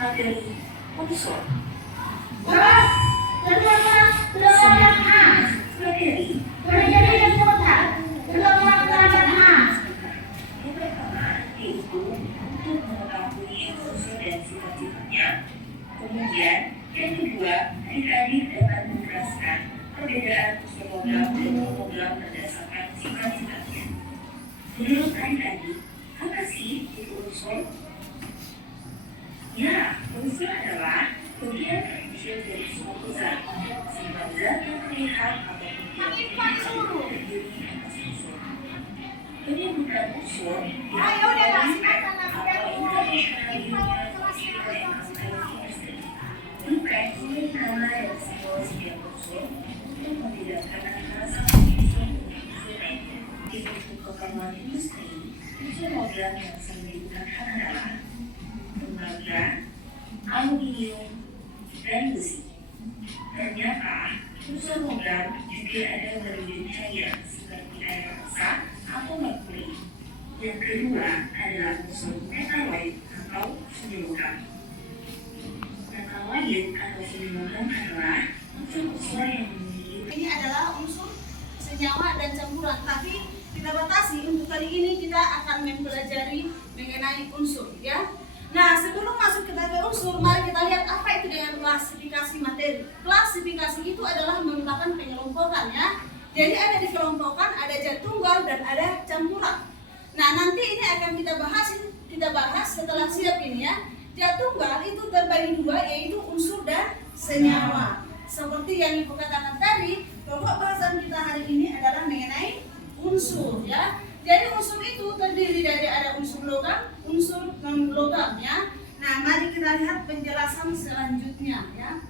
materi unsur. Kelas kedua kelompok A. Materi Materi yang kota kelompok A. yang pertama yaitu untuk mengetahui unsur dan sifat-sifatnya. Kemudian yang kedua, adik-adik dapat menjelaskan perbedaan unsur logam dan non-logam berdasarkan sifat-sifatnya. Menurut adik-adik, apa sih itu unsur? Ya, unsur adalah bagian terkecil dari suatu zat, sehingga zat yang terlihat ataupun tidak terlihat terdiri atas unsur. Penyebutan unsur dilakukan atau internasionalnya bukan oleh nama dan simbol setiap unsur untuk membedakan antara satu unsur dengan unsur lainnya. Di bentuk keperluan industri, unsur logam yang sering digunakan adalah tembaga, aluminium, dan besi. Ternyata, unsur logam juga ada berwujud cair seperti air pasang atau merkuri. Yang kedua adalah unsur metaloid atau semi logam. Metaloid atau semi logam adalah unsur-unsur yang memiliki. Ini adalah unsur senyawa dan campuran, tapi kita batasi untuk kali ini kita akan mempelajari mengenai unsur, ya. Nah, sebelum masuk ke unsur, mari kita lihat apa itu dengan klasifikasi materi. Klasifikasi itu adalah merupakan pengelompokan, ya. Jadi ada dikelompokkan, ada zat tunggal dan ada campuran. Nah, nanti ini akan kita bahas setelah siap ini, ya. Zat tunggal itu terbagi dua, yaitu unsur dan senyawa. Seperti yang Ibu katakan tadi, pokok bahasan kita hari ini adalah mengenai unsur, ya. Jadi unsur itu terdiri dari ada unsur logam, unsur non logam, ya. Nah, mari kita lihat penjelasan selanjutnya, ya.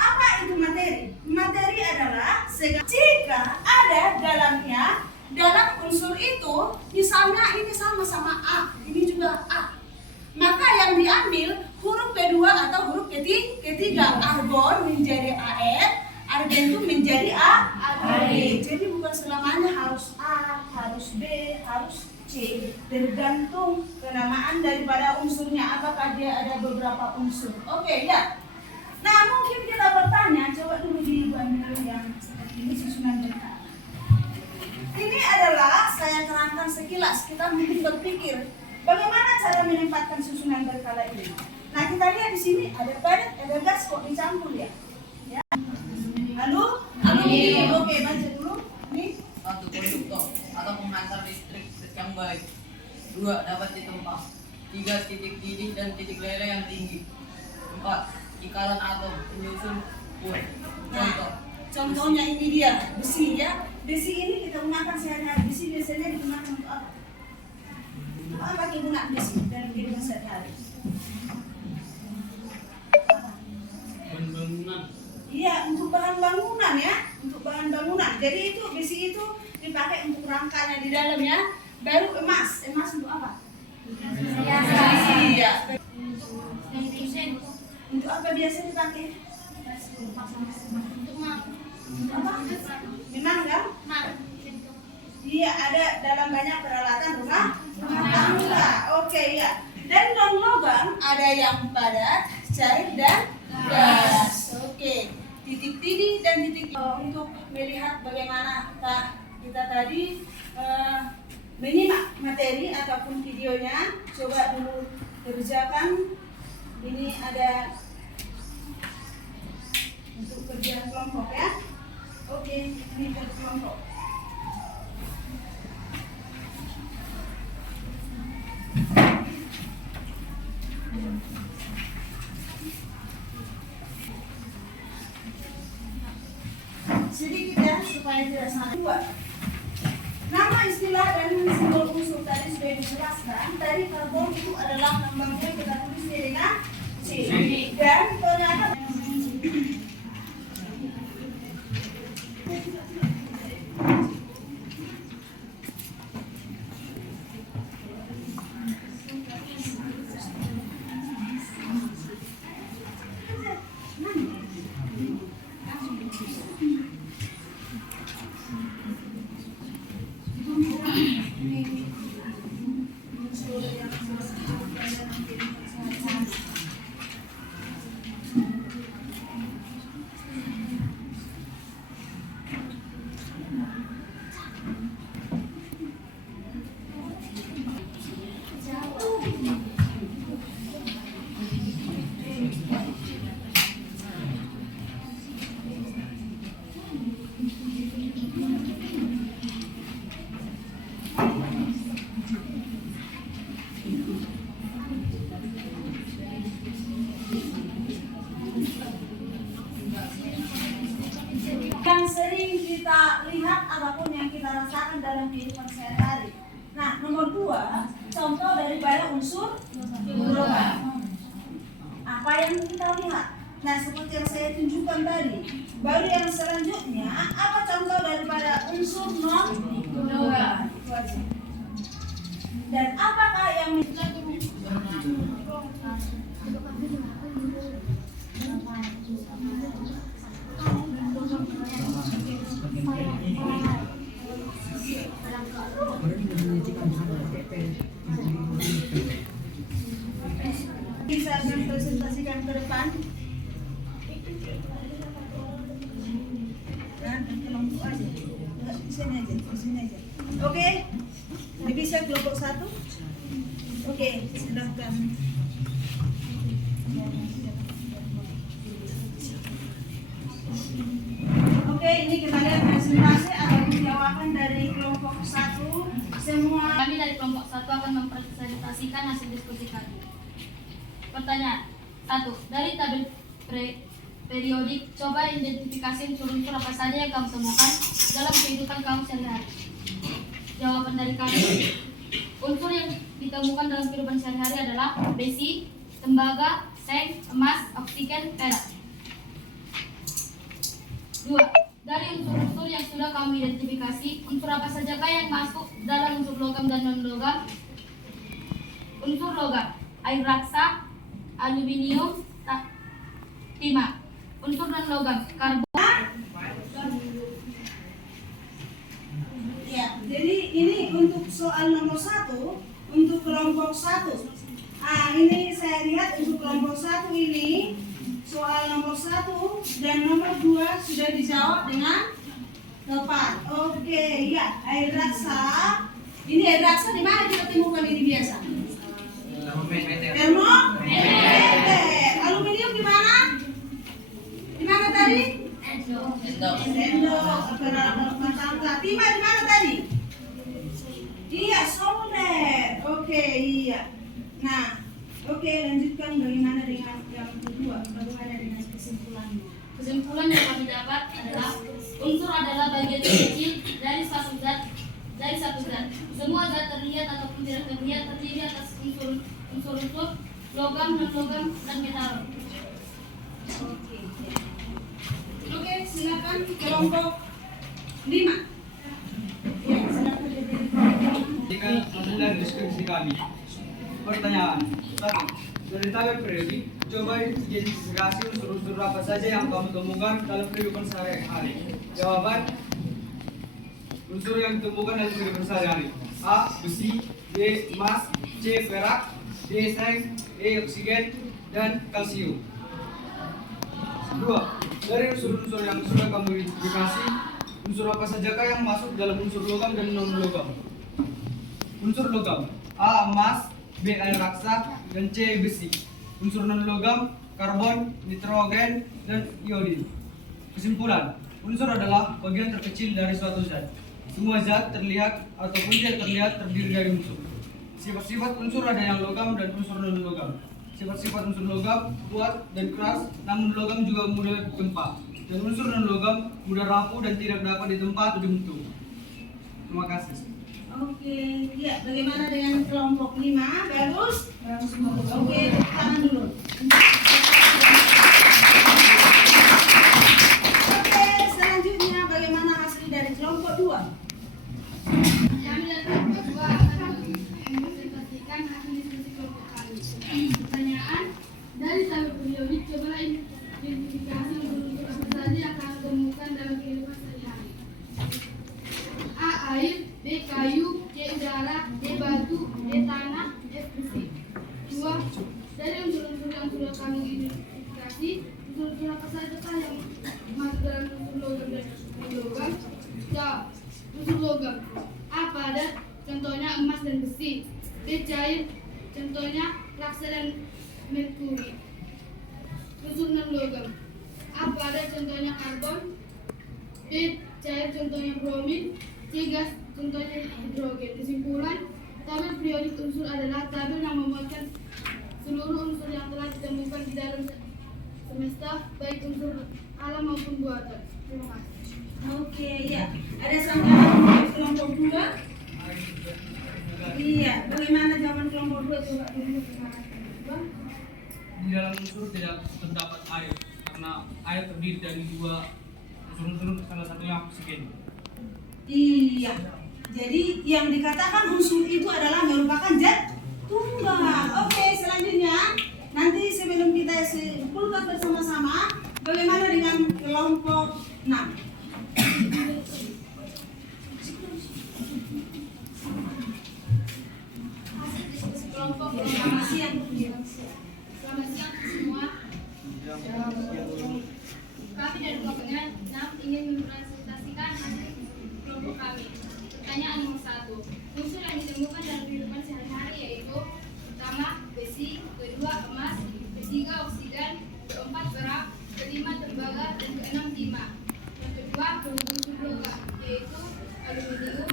Apa itu materi? Materi adalah jika ada dalam unsur itu, misalnya ini sama-sama A, ini juga A, maka yang diambil huruf kedua atau huruf ketiga. Argon menjadi AR, argentum menjadi AD. Jadi bukan selamanya harus A, harus B, harus C. Tergantung kenamaan daripada unsurnya, apakah dia ada beberapa unsur. Oke, ya. Nah, mungkin kita bertanya, coba dulu di bandel yang seperti ini, susunan berkala. Ini adalah saya terangkan sekilas, kita mungkin berpikir bagaimana cara menempatkan susunan berkala ini. Nah, kita lihat di sini ada padat, ada gas kok dicampur, ya. Ya. Aluminium. Oke, baca dulu. Ini satu, konduktor atau penghantar listrik yang baik. 2. Dapat ditempa. 3. Titik didih dan titik lele yang tinggi. 4. Ikatan atom penyusun kuat. Contohnya ini dia, besi, ya. Besi ini kita gunakan sehari-hari. Besi biasanya digunakan untuk apa? Untuk apa digunakan besi dalam kehidupan sehari-hari? Bangunan. Iya, untuk bahan bangunan, ya. Untuk bahan bangunan. Jadi itu besi itu dipakai untuk rangkanya di dalam, ya. Baru emas. Emas untuk apa? Iya. Untuk apa biasanya dipakai? Untuk apa? Memang kan? Iya, ada dalam banyak peralatan rumah tangga. Oke, ya. Dan non logam ada yang padat, cair dan gas. Oke. Titik didih dan titik untuk melihat bagaimana kita tadi menyimak materi ataupun videonya. Coba dulu kerjakan. Ini ada untuk kerja kelompok, ya. Oke, ini kerja kelompok. Sedikit, ya, supaya tidak salah. 2. Nama istilah dan simbol unsur tadi sudah dijelaskan. Tadi karbon itu adalah lambangnya kita tulis dengan C. Dan ternyata sewakan dalam kehidupan sehari-hari. Nah, nomor 2, contoh daripada unsur logam. Apa yang kita lihat? Nah, seperti yang saya tunjukkan tadi. Baru yang selanjutnya, apa contoh daripada unsur non logam? Itu aja. Dan apakah yang bisa saya presentasikan ke depan? Dan kelompok aja. Di sini aja. Oke. Ini bisa kelompok 1? Oke, silahkan. Oke, ini kita lihat presentasi atau jawaban dari kelompok 1. Semua Kami dari kelompok 1 akan mempresentasikan hasil diskusi kami. Pertanyaan 1. Dari tabel periodik, coba identifikasi unsur-unsur apa saja yang kamu temukan dalam kehidupan kamu sehari-hari. Jawaban dari kami, unsur yang ditemukan dalam kehidupan sehari-hari adalah besi, tembaga, seng, emas, oksigen, perak. 2. Dari unsur-unsur yang sudah kamu identifikasi, unsur apa sajakah yang masuk dalam unsur logam dan non-logam? Unsur logam, air raksa, aluminium, timah. Unsur non-logam, karbon. ya, jadi ini untuk soal nomor 1 untuk kelompok 1. Ini saya lihat untuk kelompok 1 ini soal nomor 1 dan nomor 2 sudah dijawab dengan tepat. Oke, ya, air raksa. Ini air raksa di mana kita temukan ini biasa? Termometer. Aluminium di mana? Di mana tadi? Sendok. Timah di mana tadi? Iya, solder. Oke, iya. Nah, oke, lanjutkan bagaimana dengan yang kedua? Bagaimana dengan kesimpulannya? Kesimpulan yang kami dapat adalah unsur adalah bagian kecil dari satu zat. Semua zat terlihat ataupun tidak terlihat terdiri atas unsur-unsur logam, non-logam, dan metal. Oke, silakan kelompok 5. Ya, silakan jadi Jika hasil dari diskusi kami. Pertanyaan 1. Dari tabel periodik, coba identifikasi unsur-unsur apa saja yang kamu temukan dalam kehidupan sehari-hari. Jawaban, unsur yang ditemukan dalam kehidupan sehari-hari: A. Besi, B. Emas, C. Perak, D. Seng, E. Oksigen, dan kalsium. 2. Dari unsur-unsur yang sudah kamu identifikasi, unsur apa sajakah yang masuk dalam unsur logam dan non-logam? Unsur logam: A. Emas, B. Air raksa, dan C. Besi. Unsur non-logam: karbon, nitrogen, dan iodin. Kesimpulan: unsur adalah bagian terkecil dari suatu zat. Semua zat terlihat ataupun tidak terlihat terdiri dari unsur. Sifat-sifat unsur ada yang logam dan unsur non-logam. Sifat-sifat unsur logam kuat dan keras, namun logam juga mudah ditempa. Dan unsur non-logam mudah rapuh dan tidak dapat ditempa atau dibentuk. Terima kasih. Oke, ya, bagaimana dengan kelompok 5? Bagus? Oke, tepuk tangan dulu. Oke, selanjutnya bagaimana hasil dari kelompok 2? Kami dari kelompok 2 akan mempresentasikan hasil diskusi kelompok kami. Pertanyaan, dari tabel periodik, cobalah identifikasi unsur-unsur apa saja yang kamu temukan dalam kehidupan sehari-hari. A. Air, B. Kayu, C. Udara, D. Batu, D. Tanah, F. Besi. 2. Dari unsur-unsur yang sudah kamu identifikasi, unsur-unsur apa saja yang masuk dalam unsur logam dan non-logam? Jawab. Unsur logam: A. Padat, contohnya emas dan besi. B. Cair, contohnya raksa dan merkuri. Unsur non-logam: A. Padat, contohnya karbon. B. Cair, contohnya bromin. C. Gas, contohnya hidrogen. Kesimpulan: tabel periodik unsur adalah tabel yang memuatkan seluruh unsur yang telah ditemukan di dalam semesta, baik unsur alam maupun buatan. Terima kasih. Oke, ya. Ada sanggahan untuk kelompok 2? Iya, bagaimana jawaban kelompok 2 coba dulu Di dalam unsur tidak terdapat air karena air terdiri dari dua unsur-unsur, salah satunya oksigen. Iya. Jadi yang dikatakan unsur itu adalah merupakan zat tunggal. Oke, selanjutnya nanti sebelum kita simpulkan bersama-sama, bagaimana dengan kelompok 6? Hasil diskusi kelompok Selamat siang. Selamat siang semua. Kami dari kelompoknya 6 ingin mempresentasikan hasil kelompok kami. Pertanyaan nomor 1. Unsur yang ditemukan dalam kehidupan sehari-hari yaitu pertama besi, kedua emas, ketiga oksigen, keempat perak, kelima tembaga, dan keenam timah. Yang kedua unsur logam yaitu aluminium,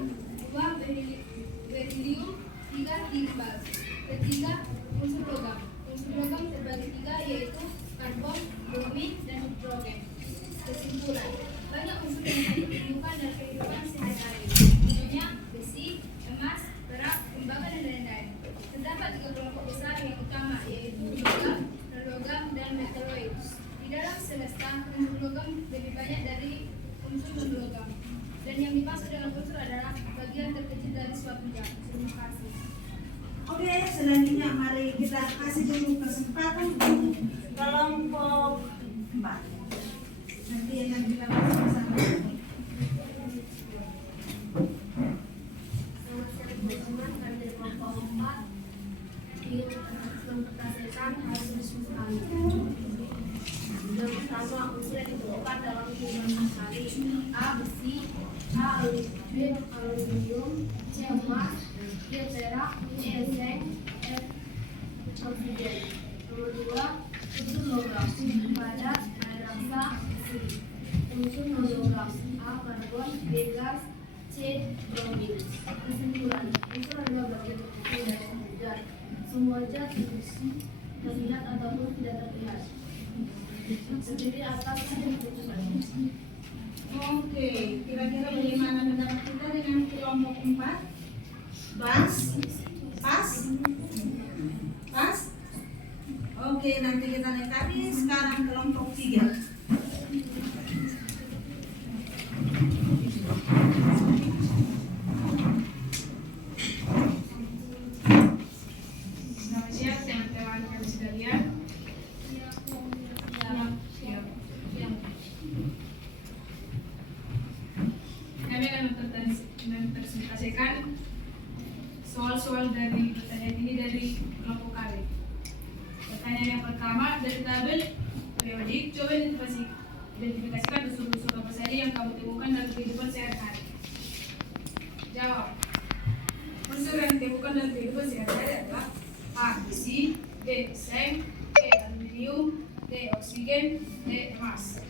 dua berilium, tiga timbal. Ketiga unsur logam. Unsur logam terbagi tiga yaitu karbon, bromid, dan hidrogen. Kesimpulan, banyak unsur yang ditemukan dalam kehidupan sehari-hari. Contohnya besi, emas, perak, tembaga, dan lain-lain. Terdapat tiga kelompok besar yang utama yaitu logam, non-logam, dan metaloid. Di dalam semesta, unsur logam lebih banyak dari unsur non-logam. Dan yang dimaksud dalam unsur adalah bagian terkecil dari suatu zat. Terima kasih. Oke, selanjutnya mari kita kasih dulu kesempatan untuk kelompok 4. Nanti yang kita bahas bersama. Selamat siang teman-teman, kami dari kelompok 4 ingin mempresentasikan hasil diskusi kami. Yang pertama, unsur yang ditemukan dalam kehidupan sehari-hari: A. Besi, A. Aluminium, C. Emas, D. Perak, E. Zinc, F. Oksigen. Nomor 2, unsur logam: baja, air rasa, besi. Unsur non-logam: A. Karbon, B. Gas, C. Bromid. Kesimpulan, unsur adalah bagian terkecil dari suatu zat. Semua zat terlihat ataupun tidak terlihat. Terdiri atas keputusan. Oke, kira-kira bagaimana pendapat kita dengan kelompok 4? Pas? Pas? Pas? Oke, nanti kita lengkapi. Sekarang kelompok 3. Selamat siang teman-teman kami sekalian. Kami akan mempresentasikan soal-soal dari pertanyaan ini dari kelompok kami. Pertanyaan yang pertama dari tabel periodik, coba identifikasikan unsur-unsur apa saja yang kamu temukan dalam kehidupan sehari-hari. Jawab. Unsur yang ditemukan dalam kehidupan sehari-hari adalah A. Besi, B. Zinc, E. Aluminium, D. Oksigen, D. Emas.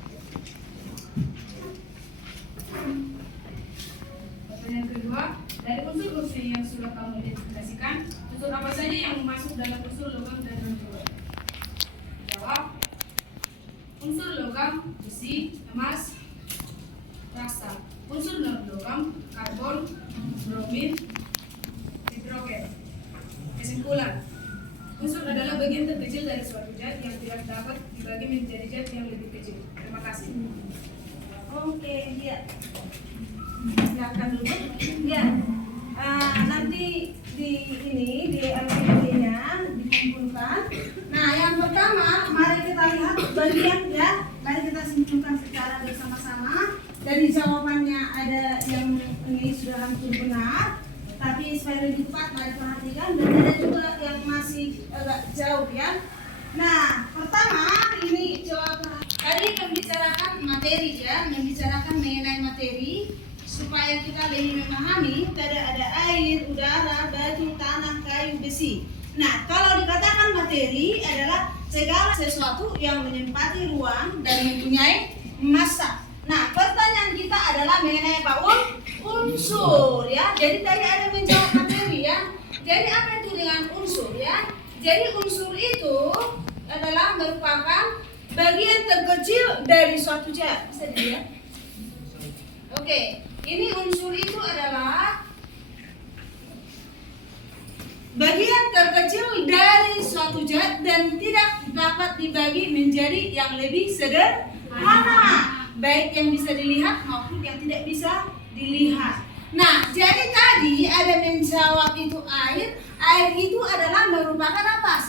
Pertanyaan kedua, dari unsur-unsur yang sudah kamu identifikasikan, unsur apa saja yang masuk dalam unsur logam dan non-logam? Jawab. Unsur logam, besi, emas, rasa. Unsur non-logam, karbon, bromid, hidrogen. Kesimpulan, unsur adalah bagian terkecil dari suatu zat yang tidak dapat dibagi menjadi zat yang lebih kecil. Terima kasih. Oke, ya. Silakan dulu. Ya. Nanti di LPD-nya dikumpulkan. Nah, yang pertama, mari kita lihat bagian ya. Mari kita simpulkan secara bersama-sama. Dari jawabannya ada yang ini sudah hampir benar, tapi supaya lebih tepat mari perhatikan, dan ada juga yang masih agak jauh ya. Nah, pertama ini jawaban tadi membicarakan materi ya, membicarakan mengenai materi supaya kita lebih memahami. Tadi ada air, udara, batu, tanah, kayu, besi. Nah, kalau dikatakan materi adalah segala sesuatu yang menempati ruang dan mempunyai massa. Nah, pertanyaan kita adalah mengenai apa? Unsur ya. Jadi tadi ada menjawab materi ya. Jadi apa itu dengan unsur ya? Jadi unsur itu adalah merupakan bagian terkecil dari suatu zat. Bisa dilihat? Oke, ini unsur itu adalah bagian terkecil dari suatu zat dan tidak dapat dibagi menjadi yang lebih sederhana, baik yang bisa dilihat maupun yang tidak bisa dilihat. Nah, jadi tadi ada menjawab itu air. Air itu adalah merupakan apa?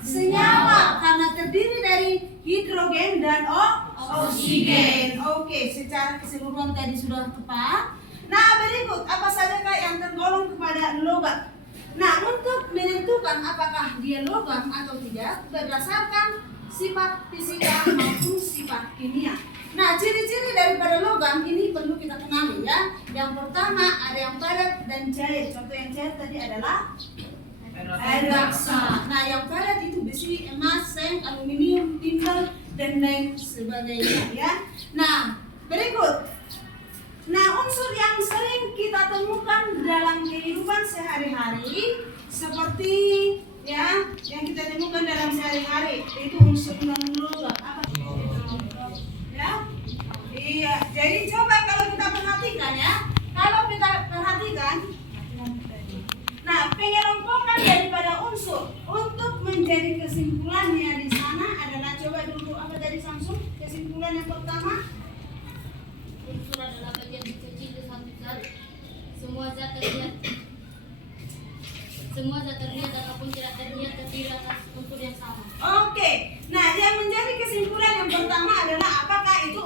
Senyawa karena terdiri dari hidrogen dan oksigen. Oke, secara keseluruhan tadi sudah tepat. Nah, berikut apa sajakah yang tergolong kepada logam? Nah, untuk menentukan apakah dia logam atau tidak berdasarkan sifat fisika maupun sifat kimia. Nah, ciri-ciri daripada logam ini perlu kita kenali ya. Yang pertama ada yang padat dan cair. Contoh yang cair tadi adalah air raksa. Nah, yang padat itu besi, emas, seng, aluminium, timbal dan lain sebagainya ya. Nah, berikut. Nah, unsur yang sering kita temukan dalam kehidupan sehari-hari seperti ya yang kita temukan dalam sehari-hari itu unsur non-logam apa? Ya, iya. Jadi coba kalau kita perhatikan ya, kalau kita perhatikan, nah pengelompokan daripada unsur untuk menjadi kesimpulannya di sana adalah coba dulu apa tadi Samsung kesimpulan yang pertama. Unsur adalah bagian terkecil dari satu zat. Semua zat terlihat ataupun tidak terlihat terdiri atas unsur yang sama. Oke, nah yang menjadi kesimpulan yang pertama adalah apakah itu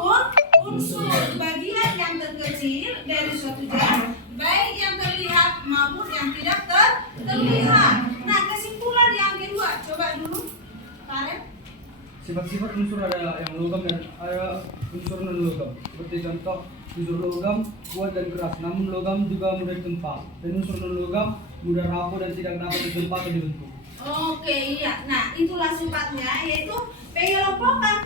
unsur bagian yang terkecil dari suatu zat, baik yang terlihat maupun yang tidak terlihat. Nah, kesimpulan yang kedua, coba dulu, Karen. Sifat-sifat unsur ada yang logam dan ada unsur non logam. Seperti contoh unsur logam kuat dan keras, namun logam juga mudah ditempa. Dan unsur non logam mudah rapuh dan tidak dapat ditempa atau dibentuk. Oke, iya. Nah, itulah sifatnya, yaitu pengelompokan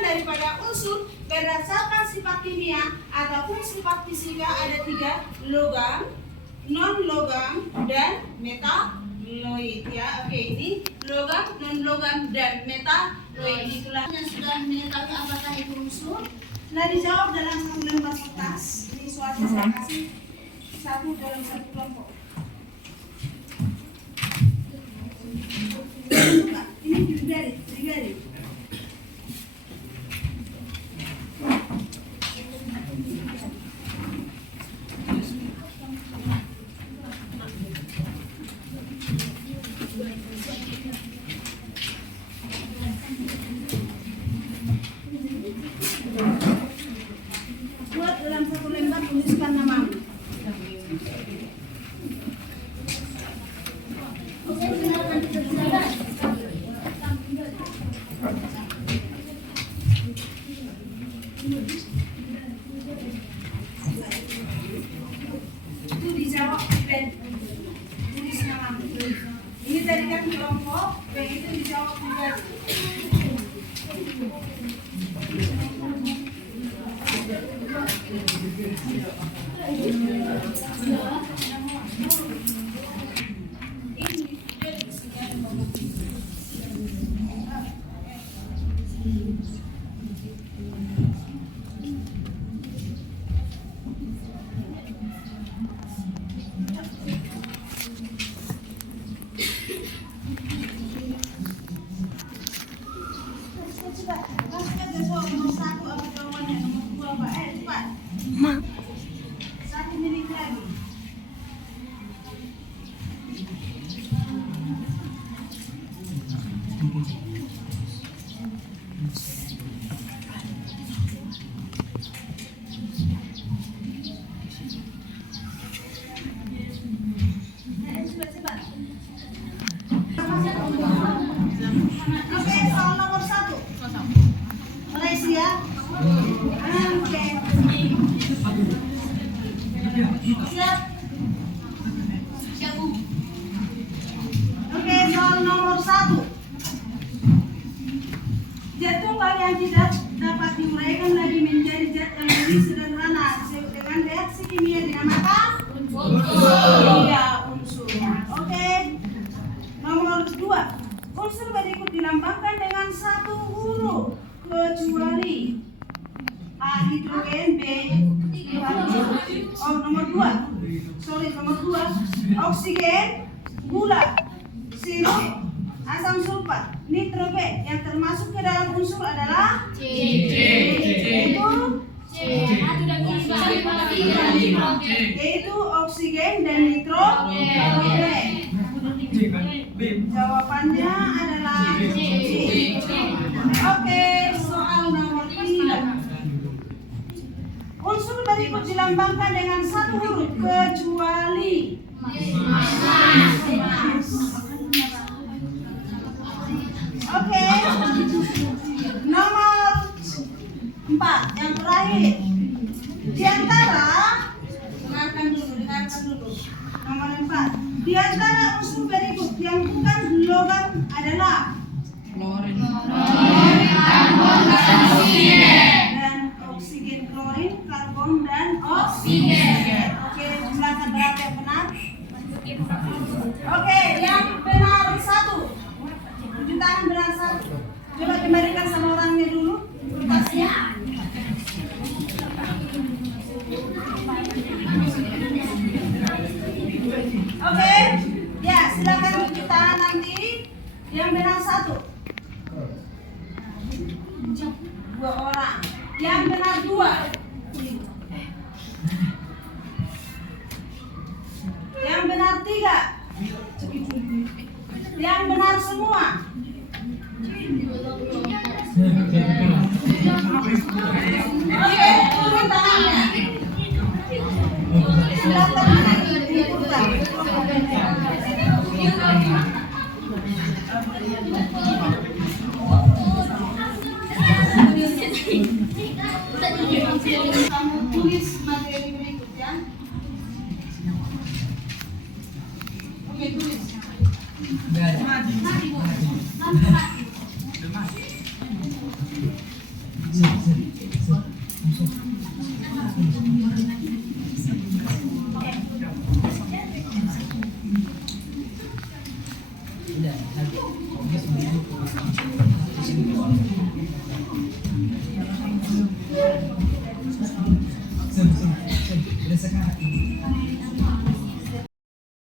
daripada unsur berdasarkan sifat kimia ataupun sifat fisika ada 3, logam, non logam dan metaloid ya. Oke, ini logam, non logam dan metaloid. Itulah yang sudah mengetahui apakah itu unsur. Nah, dijawab dalam satu lembar kertas. Ini soalnya saya kasih satu dalam satu kelompok. Ini digaris. Buat dalam satu lembar tuliskan namamu. Oke, silakan dikerjakan. Itu dijawab dan tulis namamu. Ini tadi kan kelompok, yang itu dijawab juga. Satu menit lagi. Oke, soal nomor 1. Malaysia. Oke. Siap. Oke, soal nomor 1. Zat tunggal yang tidak dapat diuraikan lagi menjadi zat yang lebih sederhana disebut dengan reaksi kimia dinamakan unsur. Iya, unsur. Oke. Nomor 2. Unsur berikut dilambangkan dengan satu huruf kecuali A hidrogen, B oh nomor 2. Sorry, nomor 2. Oksigen, gula, sirup, asam sulfat, nitrogen. Yang termasuk ke dalam unsur adalah yaitu oksigen dan nitrogen. Jawabannya adalah C. Oke, soal nomor 3. Unsur berikut dilambangkan dengan satu huruf kecuali Oke. Nomor 4 yang terakhir. Di antara dengarkan dulu. Nomor 4. Di antara unsur berikut yang bukan logam adalah Klorin. dan oksigen, klorin, karbon dan oksigen. Oke, jumlahkan berapa yang benar? Oke, yang benar 1. Tunjuk tangan benar 1. Coba kembalikan sama orangnya dulu kertasnya. Oke, ya silakan tunjuk tangan nanti. Yang benar 1. 2 orang. Yang benar 2. Yang benar 3. Yang benar semua. Oke, turun tangannya. Silakan diputar. Kamu tulis materi berikut ya. Oke, tulis. Udah sekarang.